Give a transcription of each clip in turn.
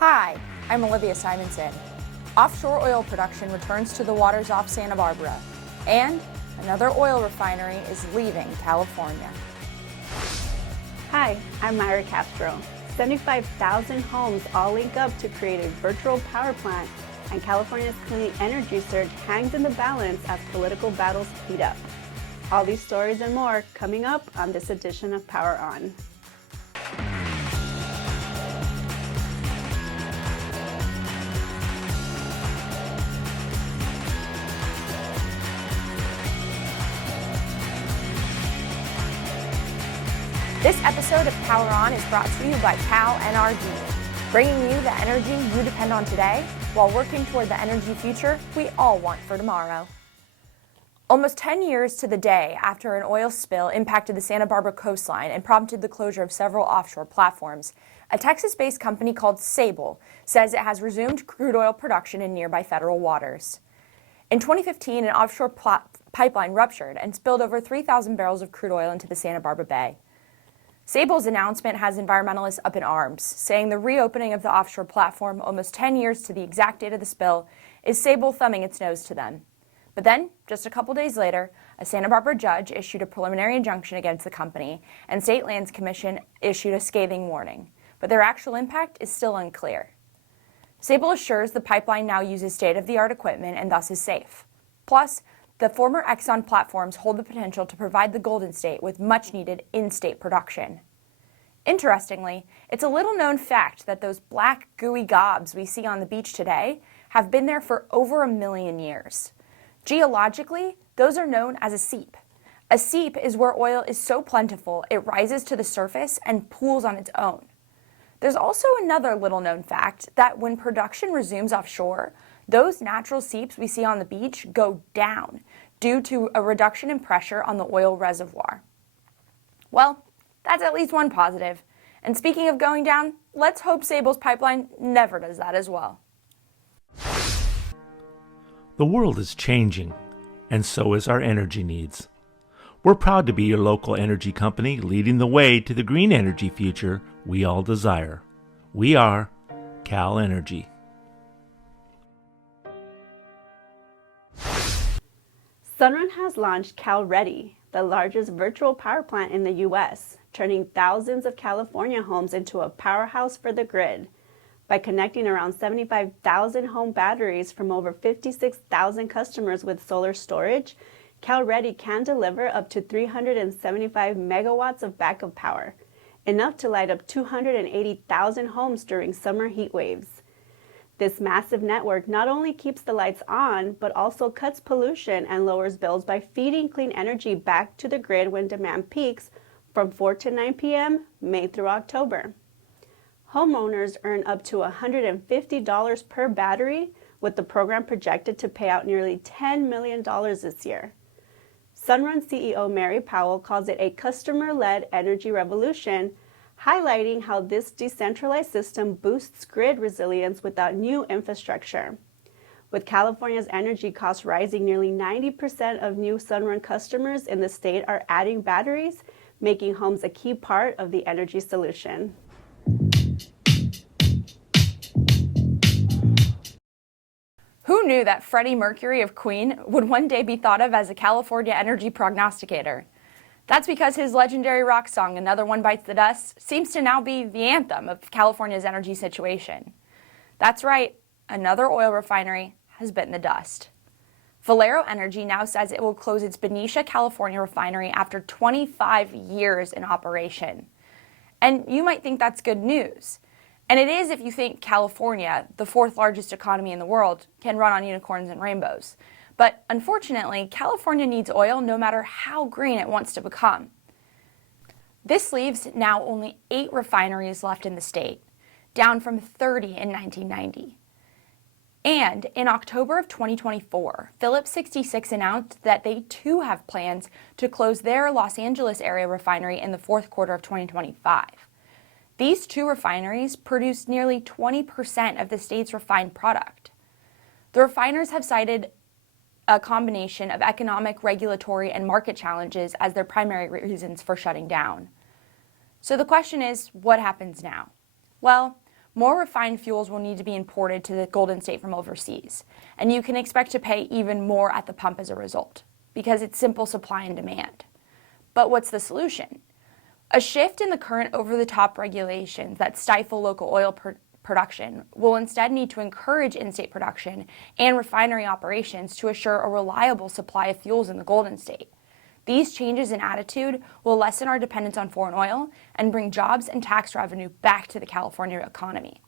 Hi, I'm Olivia Simonson. Offshore oil production returns to the waters off Santa Barbara, and another oil refinery is leaving California. Hi, I'm Myra Castro. 75,000 homes all link up to create a virtual power plant, and California's clean energy surge hangs in the balance as political battles heat up. All these stories and more coming up on this edition of PowerON. This episode of PowerON is brought to you by Cal NRG, bringing you the energy you depend on today while working toward the energy future we all want for tomorrow. Almost 10 years to the day after an oil spill impacted the Santa Barbara coastline and prompted the closure of several offshore platforms, a Texas-based company called Sable says it has resumed crude oil production in nearby federal waters. In 2015, an offshore pipeline ruptured and spilled over 3,000 barrels of crude oil into the Santa Barbara Bay. Sable's announcement has environmentalists up in arms, saying the reopening of the offshore platform almost 10 years to the exact date of the spill is Sable thumbing its nose to them. But then, just a couple days later, a Santa Barbara judge issued a preliminary injunction against the company, and State Lands Commission issued a scathing warning. But their actual impact is still unclear. Sable assures the pipeline now uses state-of-the-art equipment and thus is safe. Plus, the former Exxon platforms hold the potential to provide the Golden State with much-needed in-state production. Interestingly, it's a little-known fact that those black, gooey gobs we see on the beach today have been there for over 1 million years. Geologically, those are known as a seep. A seep is where oil is so plentiful it rises to the surface and pools on its own. There's also another little-known fact that when production resumes offshore, those natural seeps we see on the beach go down due to a reduction in pressure on the oil reservoir. Well, that's at least one positive. And speaking of going down, let's hope Sable's pipeline never does that as well. The world is changing, and so is our energy needs. We're proud to be your local energy company leading the way to the green energy future we all desire. We are Cal Energy. Sunrun has launched CalReady, the largest virtual power plant in the U.S., turning thousands of California homes into a powerhouse for the grid. By connecting around 75,000 home batteries from over 56,000 customers with solar storage, CalReady can deliver up to 375 megawatts of backup power, enough to light up 280,000 homes during summer heat waves. This massive network not only keeps the lights on, but also cuts pollution and lowers bills by feeding clean energy back to the grid when demand peaks from 4 to 9 p.m., May through October. Homeowners earn up to $150 per battery, with the program projected to pay out nearly $10 million this year. Sunrun CEO Mary Powell calls it a customer-led energy revolution, highlighting how this decentralized system boosts grid resilience without new infrastructure. With California's energy costs rising, nearly 90% of new Sunrun customers in the state are adding batteries, making homes a key part of the energy solution. Who knew that Freddie Mercury of Queen would one day be thought of as a California energy prognosticator? That's because his legendary rock song, Another One Bites the Dust, seems to now be the anthem of California's energy situation. That's right, another oil refinery has bitten the dust. Valero Energy now says it will close its Benicia, California refinery after 25 years in operation. And you might think that's good news. And it is if you think California, the fourth largest economy in the world, can run on unicorns and rainbows. But unfortunately, California needs oil no matter how green it wants to become. This leaves now only 8 refineries left in the state, down from 30 in 1990. And in October of 2024, Phillips 66 announced that they too have plans to close their Los Angeles area refinery in the fourth quarter of 2025. These 2 refineries produce nearly 20% of the state's refined product. The refiners have cited a combination of economic, regulatory, and market challenges as their primary reasons for shutting down. So the question is, what happens now? Well, more refined fuels will need to be imported to the Golden State from overseas, and you can expect to pay even more at the pump as a result, because it's simple supply and demand. But what's the solution? A shift in the current over-the-top regulations that stifle local oil production will instead need to encourage in-state production and refinery operations to assure a reliable supply of fuels in the Golden State. These changes in attitude will lessen our dependence on foreign oil and bring jobs and tax revenue back to the California economy.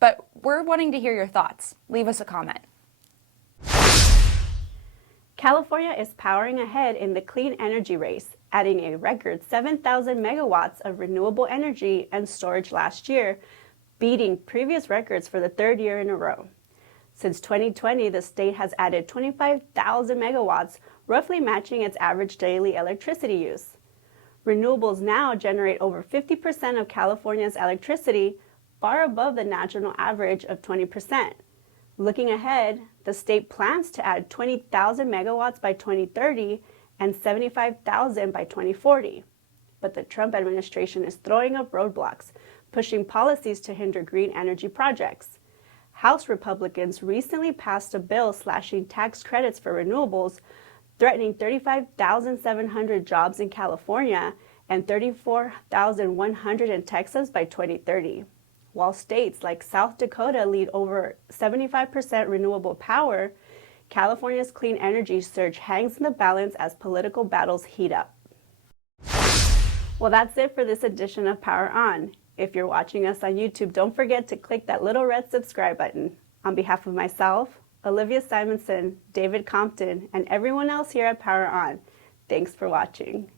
But we're wanting to hear your thoughts. Leave us a comment. California is powering ahead in the clean energy race, adding a record 7,000 megawatts of renewable energy and storage last year, beating previous records for the third year in a row. Since 2020, the state has added 25,000 megawatts, roughly matching its average daily electricity use. Renewables now generate over 50% of California's electricity, far above the national average of 20%. Looking ahead, the state plans to add 20,000 megawatts by 2030 and 75,000 by 2040. But the Trump administration is throwing up roadblocks, pushing policies to hinder green energy projects. House Republicans recently passed a bill slashing tax credits for renewables, threatening 35,700 jobs in California and 34,100 in Texas by 2030. While states like South Dakota lead over 75% renewable power, California's clean energy surge hangs in the balance as political battles heat up. Well, that's it for this edition of Power On. If you're watching us on YouTube, don't forget to click that little red subscribe button. On behalf of myself, Olivia Simonson, David Compton, and everyone else here at Power On, thanks for watching.